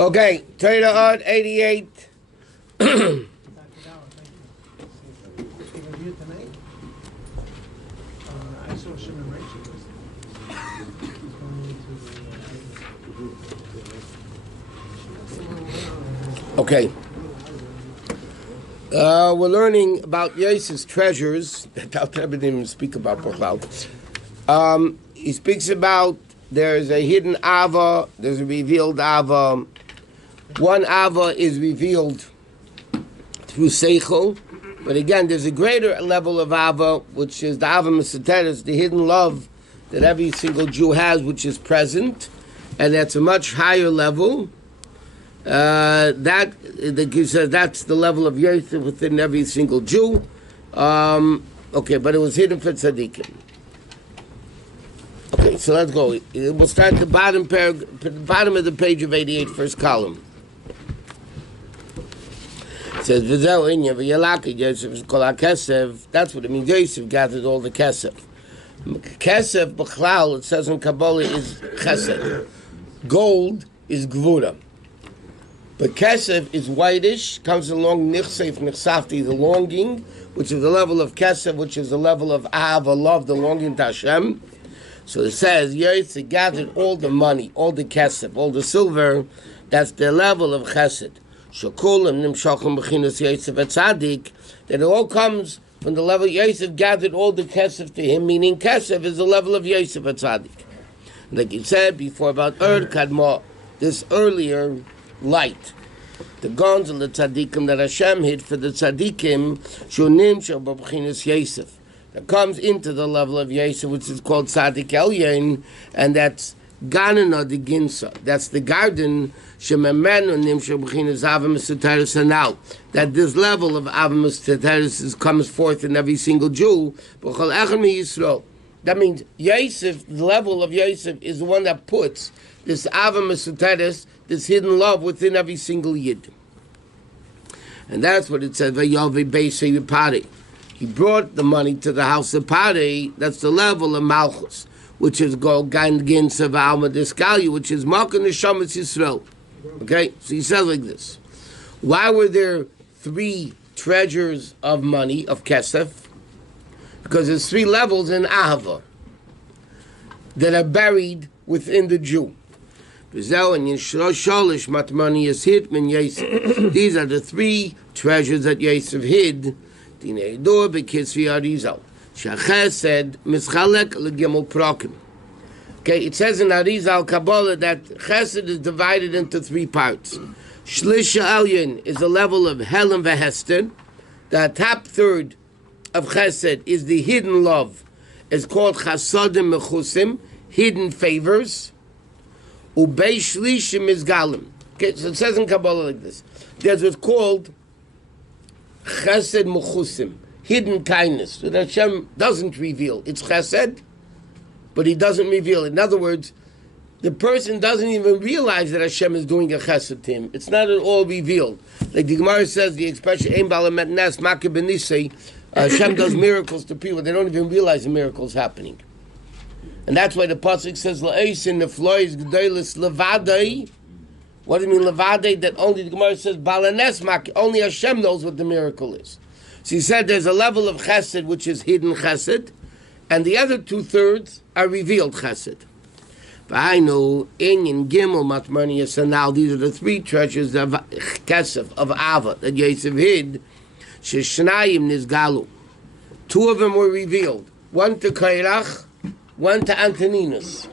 Okay, Torah Or 88. Okay. We're learning about Yosef's treasures that Al Rebbe didn't even speak about Pochlal. He speaks about there's a hidden Ava, there's a revealed Ava. One Ava is revealed through Seichel, but again, there's a greater level of Ava, which is the Ava Meseteres, the hidden love that every single Jew has, which is present, and that's a much higher level. He says that's the level of Yosef within every single Jew. Okay, but it was hidden for tzaddikim. Okay, so let's go. We'll start the bottom of the page of 88, first column. It says, "V'zeu inya v'yalaki Yosef kol hakesef." That's what it means. Yosef gathered all the kesef. Kesef b'chlal, it says in Kabbalah, is chesed. Gold is gvura. But kesef is whitish, comes along nichsef, nichsafti, the longing, which is the level of kesef, which is the level of ahava, love, the longing to Hashem. So it says, Yosef gathered all the money, all the kesef, all the silver, that's the level of chesed. Shokulim nimshachim b'chinas Yosef etzadik, that it all comes from the level Yosef gathered all the kesef to him, meaning kesef is the level of Yosef etzadik. Like you said before about Kadma, this earlier light, the guns and the tzaddikim that Hashem hid for the tzaddikim, shunim shel b'chinas Yosef, that comes into the level of Yosef, which is called tzaddik elyon, and that's ganana de ginsa. That's the garden shememenu nim shel b'chinas avim seteres hanal. That this level of avim seteres comes forth in every single Jew. B'chol echad mi Yisrael. That means Yosef, the level of Yosef, is the one that puts this avim seteres, this hidden love within every single Yid. And that's what it says, he brought the money to the house of Pari. That's the level of Malchus, which is Gan Gins of Alma Discalia, which is Malchus Neshamas Yisrael. Okay? So he says like this. Why were there three treasures of money, of Kesef? Because there's three levels in Ahava that are buried within the Jew. These are the three treasures that Yosef hid. Okay, it says in Arizal Kabbalah that Chesed is divided into three parts. Shlisha Elyon is the level of Helen Vehester. The top third of Chesed is the hidden love. It's called Chasadim Mechusim, hidden favors. Ubei Shlishim is Galim. Okay, so it says in Kabbalah like this. There's what's called Chesed Mechusim, hidden kindness, that Hashem doesn't reveal. It's Chesed, but He doesn't reveal it. In other words, the person doesn't even realize that Hashem is doing a Chesed to him. It's not at all revealed. Like the Gemara says, the expression Ein Balamet Nes Makeh B'Nisei, Hashem does miracles to people. They don't even realize the miracle's happening. And that's why the pasuk says, "La'esin neflois g'deilis levadei." What do you mean levadei? That only the Gemara says, "Balanes mak." Only Hashem knows what the miracle is. So he said there's a level of chesed which is hidden chesed, and the other 2/3 are revealed chesed. I know Inyan Gimel Matmani Yasanal. These are the three treasures of kesef, of Ava, that Yosef hid. Sheshnayim nizgalu. 2 of them were revealed. One to Kairach, one to Antoninus.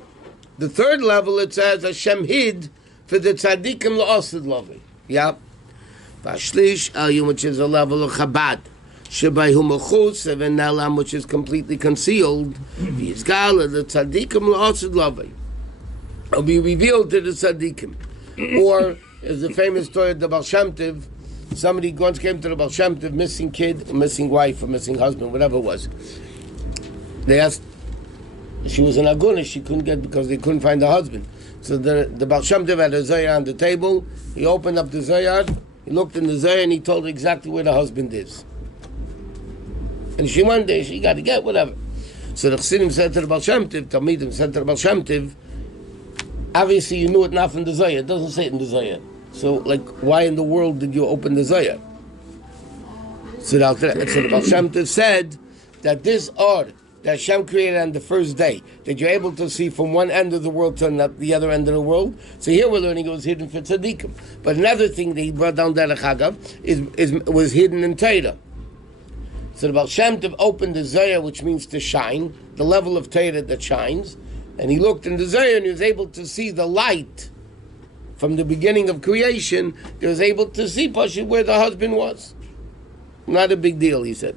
The 3rd level, it says, Hashem hid for the tzaddikim la'osid loving. Yeah. Vashlish Elyon, which is a level of Chabad. Shebayhu mechus, Evenelam, which is completely concealed. V'yizgala, the tzaddikim la'osid loving. Will be revealed to the tzaddikim. Or, as the famous story of the Baal Shem Tov, somebody once came to the Baal Shem Tov, missing kid, missing wife, or missing husband, whatever it was. They asked, she was an agunis, she couldn't get because they couldn't find the husband. So the Baal Shem Tov had a Zohar on the table. He opened up the Zohar, he looked in the Zohar, and he told her exactly where the husband is. And she one day, she got to get whatever. So the Chassidim said to the Baal Shem Tov, Talmidim said to the Baal Shem Tov, Obviously, you knew it not from the Zohar. It doesn't say it in the Zohar. So, why in the world did you open the Zohar? So the Baal Shem Tov said that this Or that Hashem created on the first day, that you're able to see from one end of the world to the other end of the world. So here we're learning it was hidden for tzaddikim. But another thing that he brought down Derech Hagav was hidden in Torah. So the Baal Shem Tov opened the Zohar, which means to shine, the level of Torah that shines, and he looked in the Zohar and he was able to see the light from the beginning of creation. He was able to see Pashut where the husband was. Not a big deal, he said.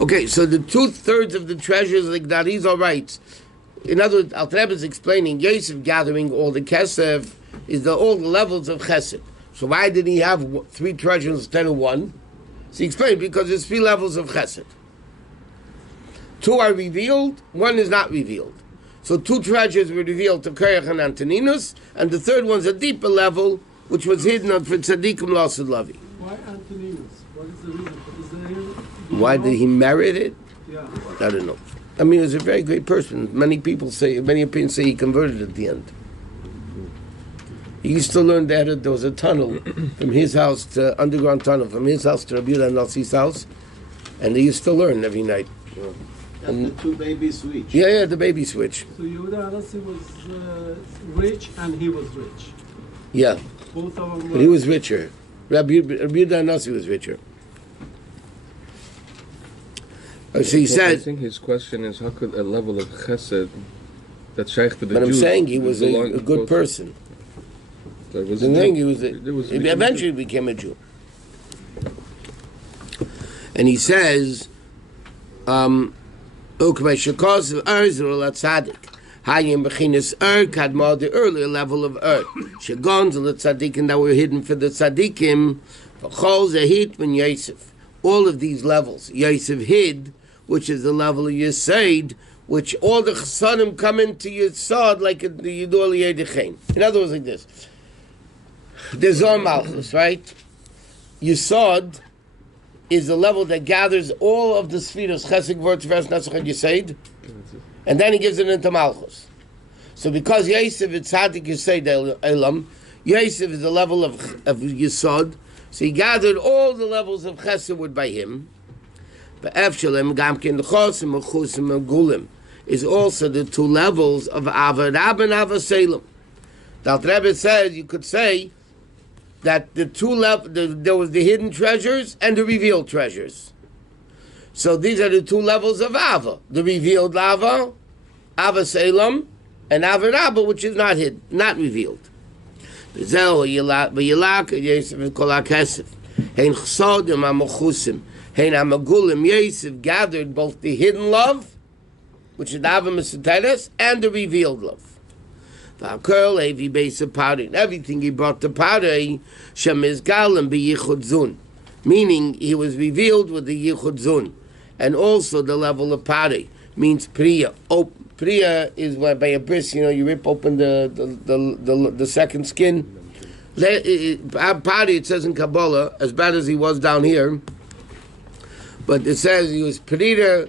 Okay, so the 2/3 of the treasures, like that, he's all right. In other words, Alter Rebbe is explaining Yosef gathering all the kesef is all the levels of chesed. So why did he have 3 treasures instead of 1? So he explained, because there's 3 levels of chesed. 2 are revealed, 1 is not revealed. So 2 treasures were revealed to Korach and Antoninus, and the 3rd one's a deeper level, which was hidden for Tzaddikim L'Asad Lavi. Why Antoninus? What is the reason? Why did he merit it? Yeah. I don't know. I mean, he was a very great person. Many opinions say he converted at the end. He used to learn that there was a tunnel from his house to underground tunnel from his house to Rabbi Nassi's house, and they used to learn every night. Sure. And the 2 baby switch. Yeah, the baby switch. So Yehuda Hanassi was rich and he was rich. Yeah. Both of them. But he was richer. Rabbi Nassi was richer. So he said. I think his question is, how could a level of chesed that shaykh to the But I'm Jews saying he was a good person. So The thing he eventually became a Jew. And he says, the earlier level of earth, that were hidden for the tzaddikim, all of these levels, Yosef hid, which is the level of Yesod, which all the chasadim come into Yesod like the Yidol Yedechein. In other words, like this. There's Zor Malchus, right? Yesod is the level that gathers all of the spheres, Chesed, Gvur, Tiferes, Netzach, and Yesod, and then he gives it into Malchus. So because Yosef is Tzaddik Yesod Elam, Yosef is the level of Yesod, so he gathered all the levels of Chesed by him. But Efshalem, Gamkin, Chosim, Chusim, Gulim is also the 2 levels of Avarab and Avasalem. The Alter Rebbe says, you could say that the 2 levels, there was the hidden treasures and the revealed treasures. So these are the 2 levels of Ava. The revealed Ava, Avasalem, and Avarab, which is not hidden, not revealed. Yosef gathered both the hidden love, which is Ava and the revealed love. Everything he brought to Parei, meaning he was revealed with the Yichud Zun, and also the level of Parei means Priya. Priya is by a bris, you rip open the second skin. Parei, it says in Kabbalah, as bad as he was down here, but it says he was Perida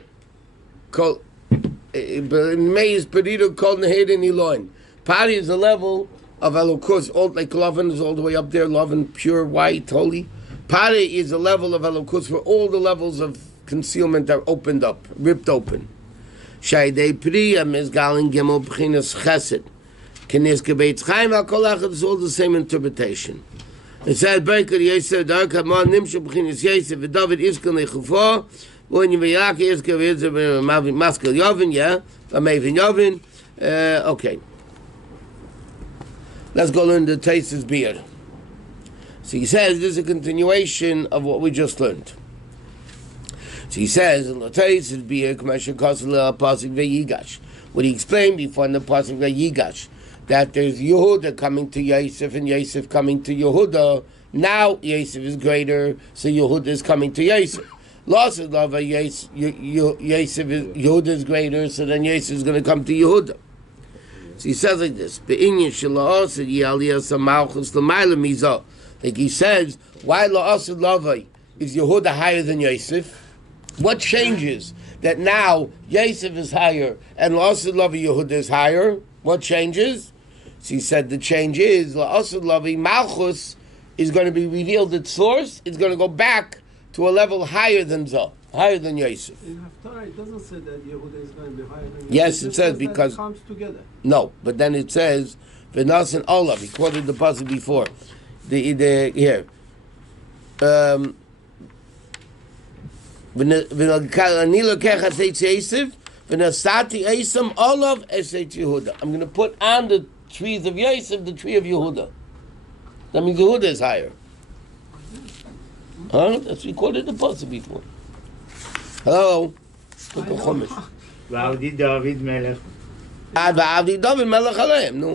called May is Perida called Nehedin Eloin. Parei is the level of Elokus, like Loven is all the way up there, Loven, pure, white, holy. Parei is the level of Elokus where all the levels of concealment are opened up, ripped open. Shaydei Priya Mizgalin Gimel B'chinas Chesed. Keniska Beitz Chaim HaKolach is all the same interpretation. It says, Berker Yosef, Dark Hamon Nimshu B'chinas Yosef, V'David Iskan Lechufo, When you V'yak Yosef, V'Mavin Maskel Yovin, yeah? V'Mavin Yovin. Okay. Let's go learn the Taisus beer. So he says, this is a continuation of what we just learned. So he says, what he explained before in the Parshat Vayigash, that there's Yehuda coming to Yosef and Yosef coming to Yehuda. Now Yosef is greater, so Yehuda is coming to Yosef. Lost of love, Yosef Yehuda is greater, so then Yosef is going to come to Yehuda. So he says like this, like he says, why La'asad Lavai is Yehuda higher than Yosef? What changes that now Yosef is higher and La'asad Lavai Yehuda is higher? What changes? So he said the change is La'asud Lavi Malchus is going to be revealed its source. It's going to go back to a level higher than Zal, higher than Yosef. In Haftarah, it doesn't say that Yehuda is going to be higher than Yosef. Yes, it just says that because it comes together. no, but then it says V'nas and Olav. He quoted the passage before. The here. V'nani lokech aseit Yosef v'nasati Esam Olav eseit Yehuda. I'm going to put on the trees of Yosef the tree of Yehuda. That means Yehuda is higher. Huh? That's we quoted the passage before. Hello. Look at Chumash. ועבדי דוד מלך. ועבדי דוד מלך עליהם. No.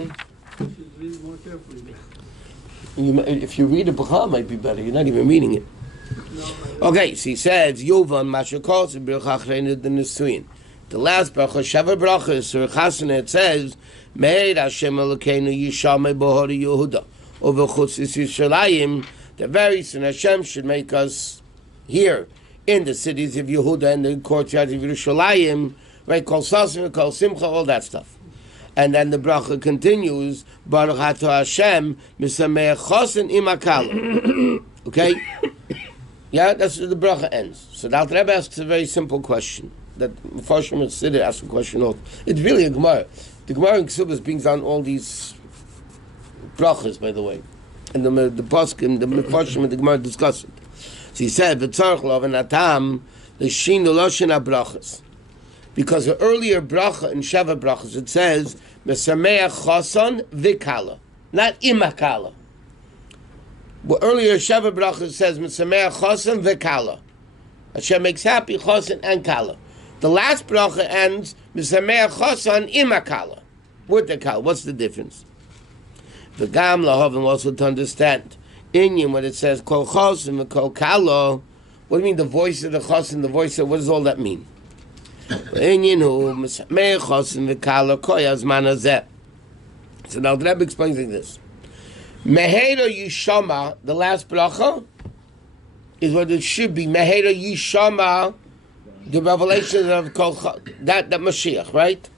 You should read more carefully. If you read the Bracha, it might be better. You're not even reading it. No, Okay, so he says, Yovan, Masha calls it Bracha Achreinut the Nisuin. The last Bracha, Sheva Bracha, Sur Chasana, it says, Meir Hashem Elokeinu Yishamei Bohori Yehuda. Over Chutzis Yishalayim, the very soon Hashem should make us here in the cities of Yehuda and the courtyards of Yerushalayim, right? Kol Sasim, Kol Simcha, all that stuff. And then the bracha continues, Baruch Ato Hashem, Misameach Chosen Imakala. Okay? Yeah, that's where the bracha ends. So the Alter Rebbe asks a very simple question. That Mepharshim and Siddur ask a question also. It's really a Gemara. The Gemara in Ksubas brings down all these brachas, by the way. And the Poskim, the Mepharshim and the Gemara discuss it. So he said, V'tzarech lo v'natam, l'shin l'loshin ha-brachas. Because the earlier bracha in Sheva brachas, it says, Mesameach Choson v'kala, not imakala. Well, earlier Sheva brachas says, Mesameach Choson v'kala. Hashem makes happy Choson and kala. The last bracha ends, Mesameach Choson imakala. With the kala, what's the difference? The gam lahavim also to understand. Inyan, when it says kol chosim and kol kala, what do you mean the voice of the chosim, the voice of, what does all that mean? Inyan hu mesameh chosim v'kala koyaz manazeh. So now the Rebbe explains like this. Mehera yishama, the last bracha, is what it should be. Mehera yishama, the revelation of kol that Mashiach, right?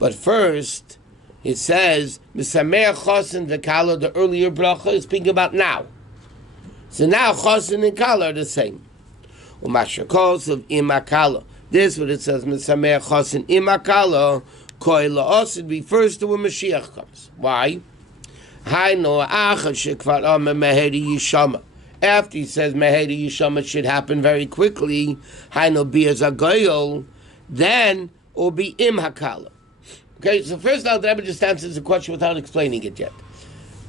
But first, it says, Misameach Chosin v'Kala, the earlier bracha, is speaking about now. So now Chosin and Kala are the same. Umasha calls of Imakala. This what it says, Misameach Chosin Imakala, Koi La'osid refers to when Mashiach comes. Why? Haino Acha Shekvar Ame Meheri Yishama. After he says Meheri Yishama should happen very quickly, Haino Biaz Agoyol, then it will be Im Hakala. Okay, so first now the Rebbe just answers the question without explaining it yet.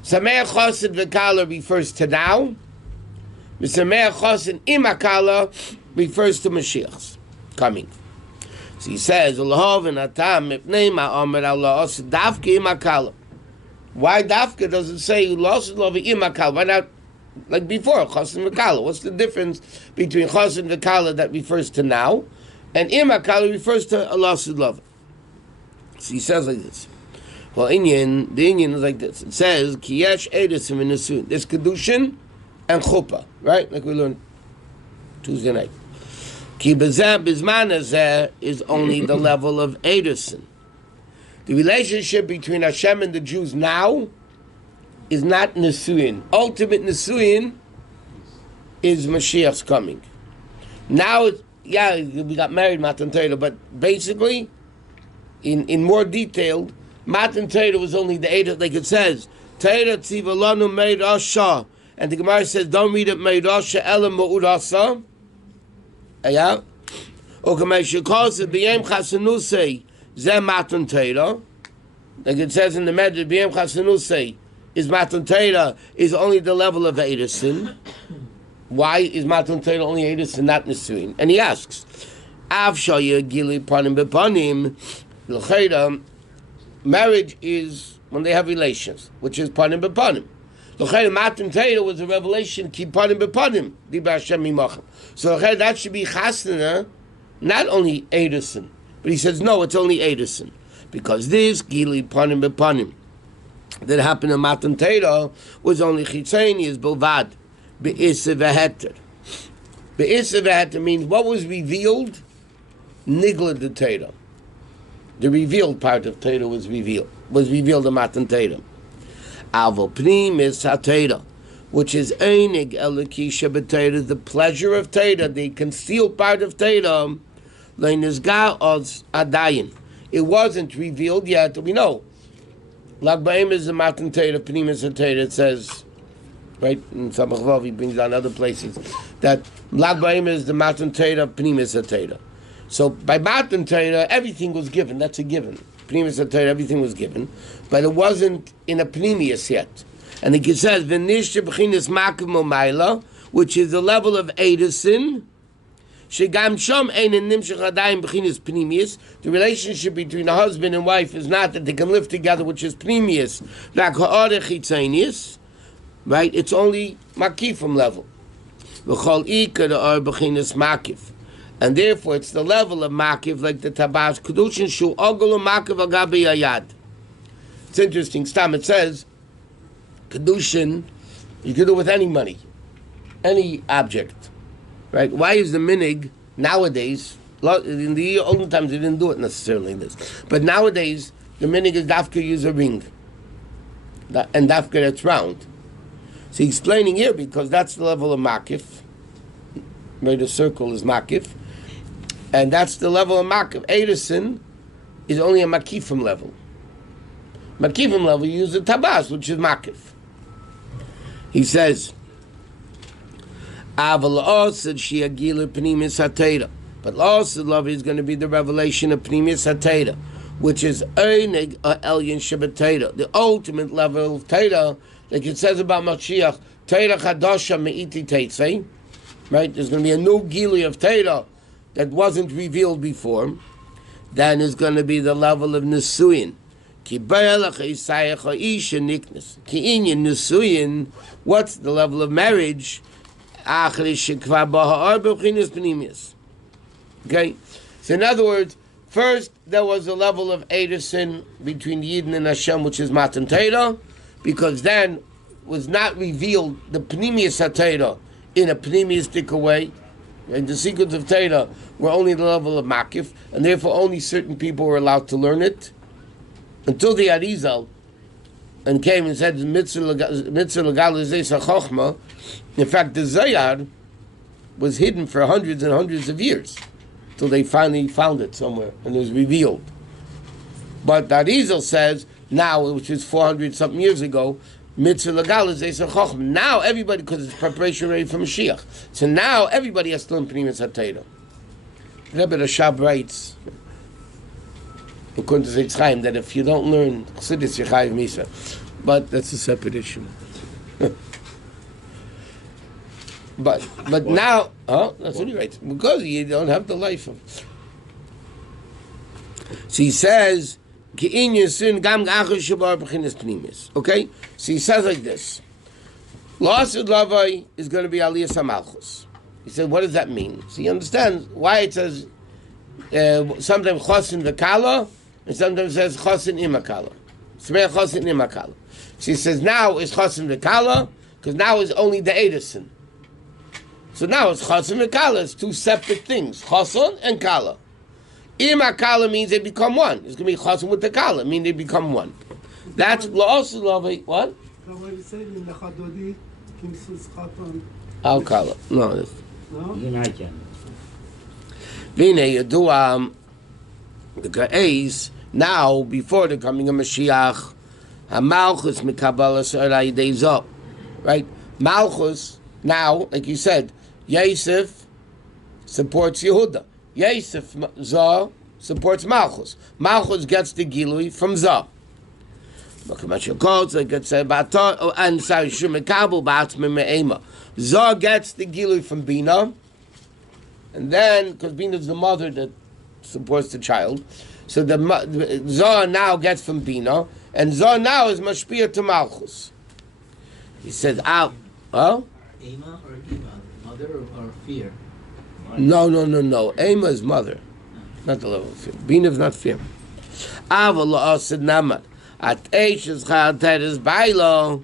Sameach Chosin v'Kala refers to now. Sameach Chosin Imakala refers to Mashiach's coming. So he says, Ulahov and Atam Mipnei Ma'omer Allah Os Davke Imakala. Why Davke doesn't say Ulosid Lovi Imakala? Why not like before Chosin v'Kala? What's the difference between Chosin v'Kala that refers to now and Imakala refers to Ulosid Lovi? So he says like this. Well, the Indian is like this. It says, Kiyesh Edesim in the Sun. There's Kedushin and Chuppah, right? Like we learned Tuesday night. Ki Bezeh Bizman Azeh is only the level of Edison. The relationship between Hashem and the Jews now is not Nesuin. Ultimate Nesuin is Mashiach's coming. Now, we got married, Matan Torah, but basically, in more detail, Matan Torah was only the eight, like it says, Torah Tzivalanu Meirasha, and the Gemara says, don't read it Meirasha Elam Ma'urasa. Yeah? Or Kamesha calls it B'yem Chasanusei Zeh Matan Torah. Like it says in the Medrash, B'yem Chasanusei is Matan Torah is only the level of Edison. Why is Matan Torah only Edison, not Nisuin? And he asks, Av Shaya Gili Panim Bepanim. Marriage is when they have relations, which is panim bepanim. Matan Torah was a revelation, ki panim bepanim, diba Hashem imachem. So that should be chasna, not only Edison, but he says no, it's only Edison, because this gili panim bepanim that happened in Matan Torah was only chitzeni is bilvad be'isa v'heter. Be'isa v'heter means what was revealed, nigla the Torah. The revealed part of Torah was revealed in Matan Torah. Avo Pnimis HaTorah, which is Einig Elikisha b'Torah, the pleasure of Torah, the concealed part of Torah, Leinizga Oz Adayin. It wasn't revealed yet. We know. Lag Ba'im is the Matan Torah, Pnimis HaTorah. It says, right in Samach Vav, he brings down other places that Lag Ba'im is the Matan Torah, Pnimis HaTorah. So by Matan Torah, everything was given. That's a given. Pnimis HaTorah, everything was given, but it wasn't in a Pnimius yet. And it says, "V'nishta b'chinas makiv momayla," which is the level of Edison. Shegam shom einen nimshach adayim b'chinas pnimius. The relationship between a husband and wife is not that they can live together, which is pnimius. Like ha'orech hitzaynius, right? It's only makifim level. V'chol ikar or b'chinas makiv, and therefore it's the level of makiv, like the tabas kedushin shu ogol makiv agabi ayad. It's interesting. Stam it says. Kedushin, you can do with any money, any object, right? Why is the minig nowadays? In the olden times, they didn't do it necessarily this, but nowadays the minig is dafka use a ring, and dafka that's round. So he's explaining here because that's the level of makif, right? A circle is makif, and that's the level of makif. Edison is only a makifim level. Makifim level, you use the tabas, which is makif. He says, but also love is going to be the revelation of Pnimis HaTorah, which is Einig Elyon Shabbat, the ultimate level of Torah, like it says about Mashiach, Torah Chadasha Me'iti Teitzei, right? There's going to be a new Gili of Torah that wasn't revealed before. Then is going to be the level of Nesuyin. What's the level of marriage? Okay, so in other words, first there was a level of Edison between Yidden and Hashem, which is Matan Torah, because then was not revealed the Pnimius HaTorah in a Pnimiustic way, and the secrets of Torah were only the level of Makif, and therefore only certain people were allowed to learn it. Until the Arizal and came and said mitzvah legalization chokhmah. In fact, the Zayar was hidden for hundreds and hundreds of years till they finally found it somewhere and it was revealed. But the Arizal says now, which is 400 something years ago, mitzvah legalization chokhmah. Now everybody, because it's preparation ready for Mashiach, so now everybody has to learn Pnimis HaTorah. Rebbe Rashab writes, according to Zeitz Chaim, that if you don't learn Chassidus, you're chayiv misa. But that's a separate issue. but now, that's what he writes. Because you don't have the life of. So he says, okay? So he says like this. La'asud lavai is going to be Aliyas HaMalchus. He said, what does that mean? So he understands why it says sometimes Chosin V'Kala, and sometimes it says Chosin Imakala. Smei Chosin Imakala. So he says now it's Chosin V'Kala, because now it's only the Edison. So now it's Chosin V'Kala, it's two separate things, Chosin and Kala. Imakala means they become one. It's going to be Chosin with the Kala, meaning they become one. That's La'asud Lavai, what? Al Kala. No, that's... No? The Ka'ez, now, before the coming of Mashiach, HaMalchus Mekabalas Arai Deizo. Right? Malchus, now, like you said, Yosef supports Yehuda. Yosef Zah supports Malchus. Malchus gets the Gilui from Zah. Like it said, and Zah gets the Gilui from Bina, and then, because Bina is the mother that supports the child, so the Zah now gets from Bina, and Zah now is Mashpia to Malchus. He says, Ema or Ima, mother or fear? No. Ema is mother, not the level of fear. Bina is not fear. Aval said Namad. At Eish is Chalateres Bailo,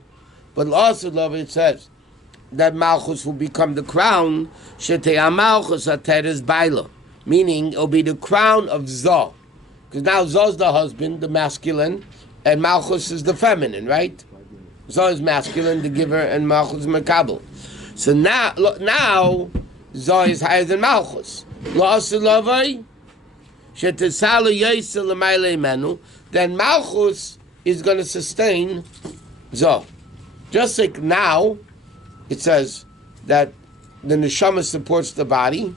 but also love it says that Malchus will become the crown. Shetei Malchus Ateres Bailo, meaning it'll be the crown of Zah. Because now Zoh is the husband, the masculine, and Malchus is the feminine, right? Zoh is masculine, the giver, and Malchus is Mekabel. So now Zoh is higher than Malchus. Then Malchus is going to sustain Zoh. Just like now, it says that the neshama supports the body,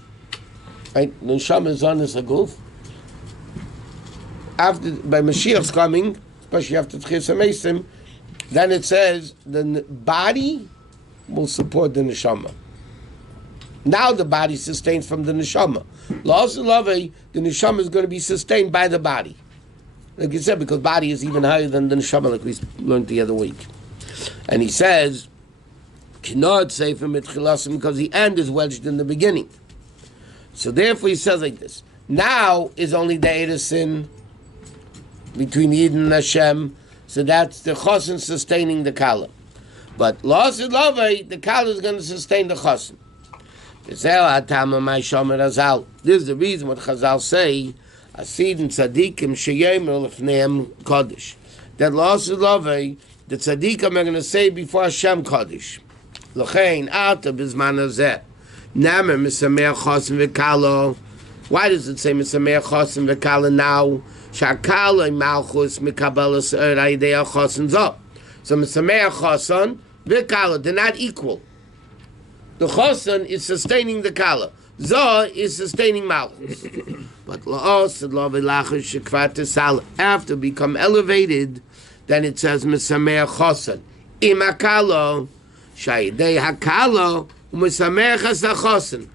right? The neshama is on this aguf. After by Mashiach's coming, especially after Tchias HaMeisim, then it says the body will support the neshama. Now the body sustains from the neshama. The neshama is going to be sustained by the body. Like you said, because body is even higher than the neshama, like we learned the other week. And he says, cannot say from mitchilasim, because the end is wedged in the beginning. So therefore he says like this. Now is only the Eresin between Eden and Hashem. So that's the chosin sustaining the kala. But Lasid Lavei, the kala is going to sustain the chosin. This is the reason what Chazal say, Asid and Tzadikim sheyemer lefneim kodesh. That Lasid Lavei, the Tzadikim are going to say before Hashem kodesh. L'chein ata bizman hazeh. Namer misameach chosin v'kala. Why does it say misameach chosin v'kala now? Shakala malchus mikabelas eidei chosin zoh. So misameach chosin v'kala, they're not equal. The chosin is sustaining the kala. Zoh is sustaining malchus. But after become elevated, then it says misameach chosin imakala shaydei hakala umisameach chosin.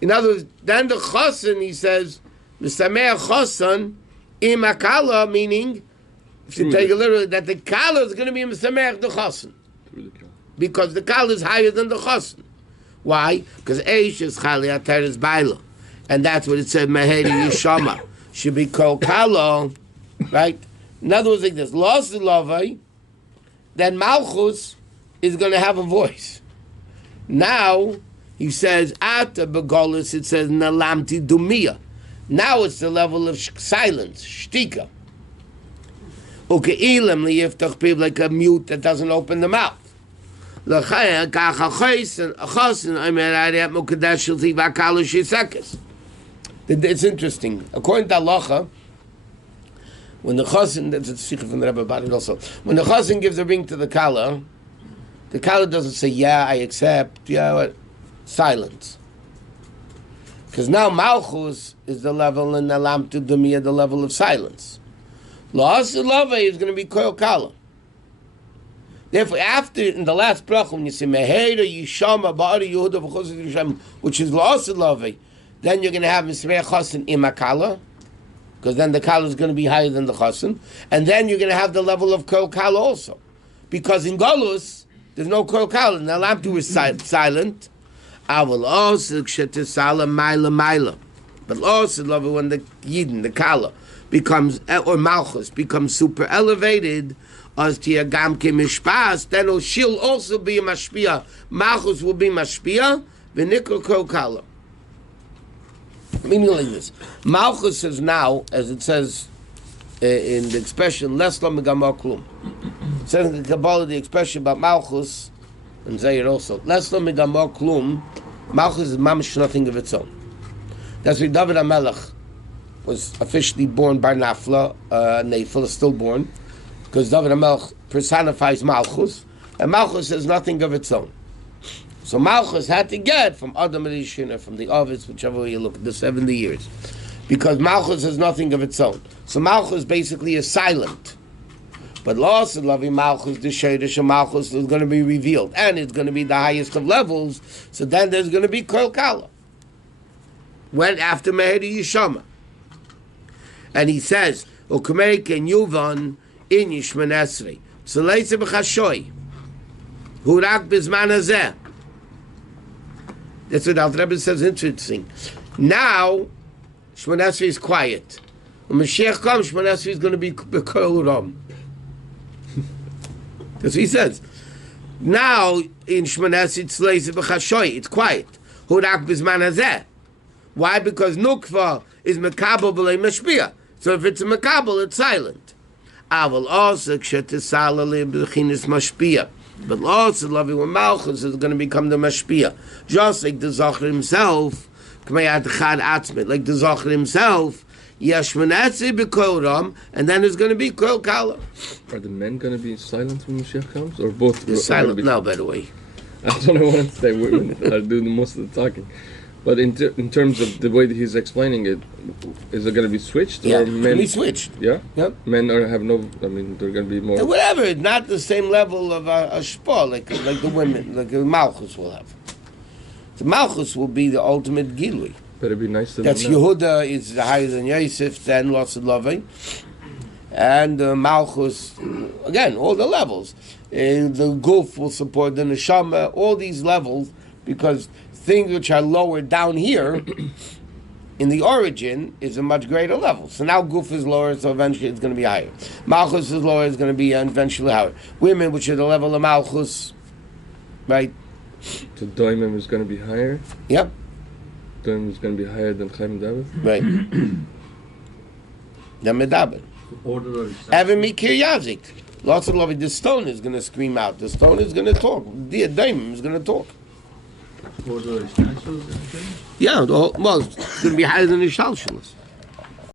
In other words, then the chosin, he says misameach chosin imakala, meaning if you take it literally, that the kala is going to be misameach the chosin. Because the kala is higher than the chosin. Why? Because Eish is chali ateres baila. And that's what it said, Meheri Yishama. Should be called kala, right? In other words, like this, Los Lavai, then Malchus is going to have a voice. Now, he says, Ata Begolis, it says, Nalamti Dumia. Now it's the level of silence, shtika. Uke'ilam liyiftach piv, like a mute that doesn't open the mouth. It's interesting. According to Halacha, when the chosin, that's a sikh from the Rabbi about it also. When the chosin gives a ring to the kala doesn't say, yeah, I accept, yeah, what? Silence. Because now Malchus is the level, and Alam to Dumia, the level of silence. La'as Lave is going to be Koil Kala. Therefore, after, in the last bracha, when you say, Meheira Yishama Ba'ari Yehuda V'chosin Yisham, which is La'as Lave, then you're going to have Mismei Chosin Imakala, because then the Kala is going to be higher than the Chosin, and then you're going to have the level of Koil Kala also. Because in Golus, there's no Koil Kala, and Alamtu is silent. I will also Kshetisala Maila Maila. But also love it when the Yidin, the Kala, becomes, or Malchus, becomes super elevated, as Tiagam Ke Mishpas, then she'll also be a Mashpia. Malchus will be Mashpia, V'nikol Koil Kala. Meaning like this. Malchus is now, as it says in the expression, Les Lo Megamor Klum. It says in the Kabbalah, the expression about Malchus, and Zayir also, Les Lo Megamor Klum, Malchus is mamish nothing of its own. That's why David HaMelech was officially born by Nafla, Nafla is still born, because David HaMelech personifies Malchus, and Malchus has nothing of its own. So Malchus had to get from Adam Rishon or from the Ovis, whichever way you look, the 70 years. Because Malchus has nothing of its own. So Malchus basically is silent. But Los and Lavi Malchus, the Shadish of Malchus is going to be revealed. And it's going to be the highest of levels. So then there's going to be Koil Kala. When after Meheri Yishama. And he says, Ukumerik and Yuvan in Yishman Esrei. So Leitze B'chashoy. Hurak Bizman Hazeh. That's what Al Rebbe says, interesting. Now, Shemon Esrei is quiet. When Mashiach comes, Shemon Esrei is going to be B'Koil Ram. That's what he says. Now, in Shemon Esrei, it's Leise B'Chashoy, it's quiet. Hurak Bizman Hazeh. Why? Because Nukva is Mekabel B'lei Mashpia. So if it's a makabel, it's silent. Aval also kshetisala lebechinis mashpia. But also loving when malchus is going to become the mashpia. Just like the Zocher himself, like the Zocher himself, Yashmanatzi b'koram, and then there's going to be kol kala. Are the men going to be silent when Mashiach comes, or both? They're silent now, by the way. That's what I wanted to say. Women are doing most of the talking. But in terms of the way that he's explaining it, is it going to be switched? Yeah, or men? be switched. Yeah? Yep. Men have no, I mean, they're going to be more... And whatever, it's not the same level of a shpah, like the women, like the malchus will have. The malchus will be the ultimate gilui. But it'd be nice to That's know. Yehuda is higher than Yosef, then lots of loving. And malchus, again, all the levels. The guf will support the neshama, all these levels, because things which are lower down here in the origin is a much greater level. So now guf is lower, so eventually it's going to be higher. Malchus is lower, it's going to be eventually higher. Women, which are the level of malchus, right? So Doimim is going to be higher? Yep. Doimim is going to be higher than Chaim David? Right. The medaber. Order of Evan mikir yazik. Lots of love. The stone is going to scream out. The stone is going to talk. The daimon is going to talk. order of essentials. Yeah, well, it's going to be higher than the shalshalas.